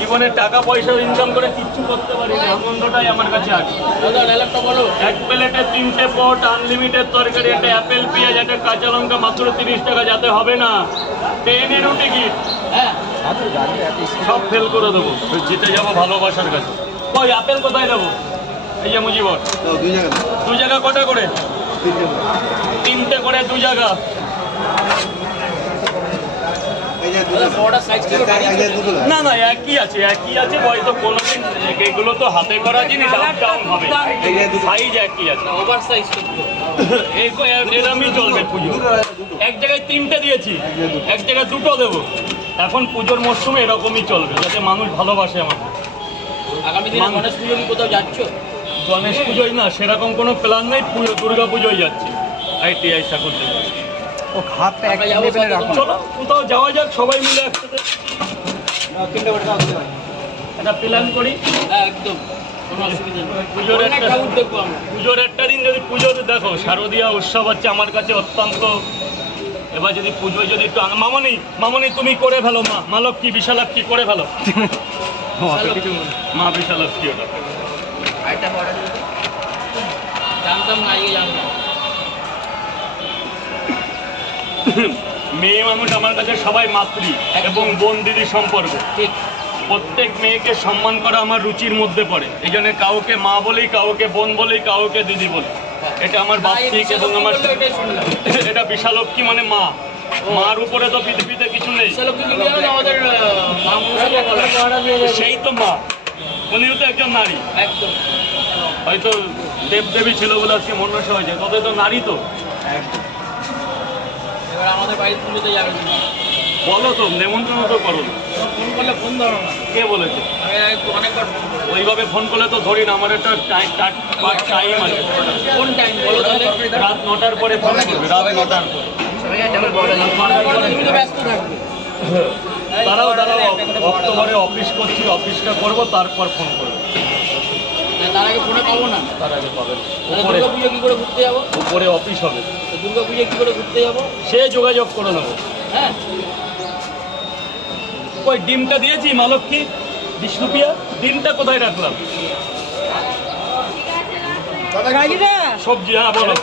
জীবনে টাকা পয়সা ইনকাম করে কিচ্ছু করতে পারিনি, আনন্দটাই আমার কাছে আছে। এক প্লেটে 3টে পট, আনলিমিটেড তরকারি, একটা অ্যাপেল পেঁয়াজ, একটা কাঁচা লঙ্কা, মাত্র 30 টাকা। যাতে হবে না ট্রেনেরও টিকিট, সব ফেল করে দেবো। জিতে যাবো ভালোবাসার কাছে। ওই আপেল কোথায় দেবো? এই যে মুজিবর, দু জায়গা কটা করে? 3টে করে, 2 জায়গা। না না, একই আছে, একই আছে। হয়তো কোনোদিন এগুলো তো হাতে করা জিনিস, আপ ডাউন হবে, সাইজ একই আছে। ওভার সাইজ এরমই চলবে পুজো। এক জায়গায় 3টে দিয়েছি, এক জায়গায় 2টো দেবো। এখন পুজোর মরশুমে এরকমই চলবে, যাতে মানুষ ভালোবাসে আমাকে। আগামী দিনে গণেশ পুজো কি কোথাও যাচ্ছ? গণেশ পুজোয় না সেরকম কোনো প্ল্যান নেই, দুর্গা পুজোয় যাচ্ছি ITI ঠাকুর থেকে। চলো কোথাও যাওয়া যাক সবাই মিলে একসাথে, একটা প্ল্যান করি। একদম পুজোর একটা দিন যদি পুজোতে দেখো, শারদীয়া উৎসব হচ্ছে আমার কাছে অত্যন্ত। এবার যদি পুজোয় যদি একটু মামনি তুমি করে ফেলো, মা লক্ষ্মী বিশালাক্ষী করে ফেলো, মা বিশালাক্ষী। ওটা জানতাম না, জানতাম। মেয়ে মানুষ আমার কাছে সবাই মাতৃ এবং বোন দিদি সম্পর্ক। ঠিক, প্রত্যেক মেয়েকে সম্মান করা আমার রুচির মধ্যে পড়ে। এই জন্য কাউকে মা বলি, কাউকে বোন বলি, কাউকে দিদি বলি। এটা আমার বাস্তবিক এবং আমার এটা বিশালক্ষী মানে মা। মার উপরে তো পৃথিবীতে কিছু নেই, সেই তো মা। উনিও তো একজন নারী। একদম, হয়তো দেবদেবী ছিল বলে আজকে মনসা হয়েছে, তবে তো নারী তো। এবার আমাদের বাড়ির পুজোতে যাবে, বলো তো, নেমন্ত্রণ তো করো। ফোন করলে ফোন ধরো না, কে বলেছে? অনেকবার ওইভাবে ফোন করলে তো ধরি না, আমার একটা টাইম আছে। কোন টাইম বলো তাহলে? রাত 9টার পরে ফোন করবে, রাত 9টার পরে। ব্যস্ত থাকবে। দাঁড়াও অক্টোবরে অফিস করছি, অফিসটা করবো, তারপর ফোন করবো। তার আগে ফোনে পাবো না, তার আগে পাবেন। দুর্গা পুজো কি করে ঘুরতে যাবো? উপরে অফিস হবে, দুর্গা পুজো কি করে ঘুরতে যাবো? সে যোগাযোগ করে নেবো। হ্যাঁ, ওই ডিমটা দিয়েছি মা লক্ষ্মী, বিষ্ণুপ্রিয়া, ডিমটা কোথায় রাখলাম? সবজি, হ্যাঁ বলো।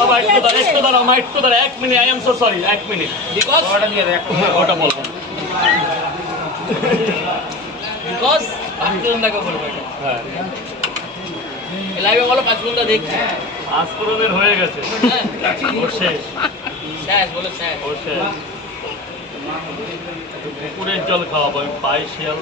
বাবা একটু দাঁড়াও, মা একটু দাঁড়াও, 1 minute. I am so sorry, 1 minute. ওটা বলবো, বিকজ আজকে বলবো। হ্যাঁ, লাইভে বলো 5 ঘন্টা দেখছি। আজপুরনের হয়ে গেছে, ওর শেষ বলে শেষ। পুকুরের জল খাওয়াবো, আমি পাই শিয়াল।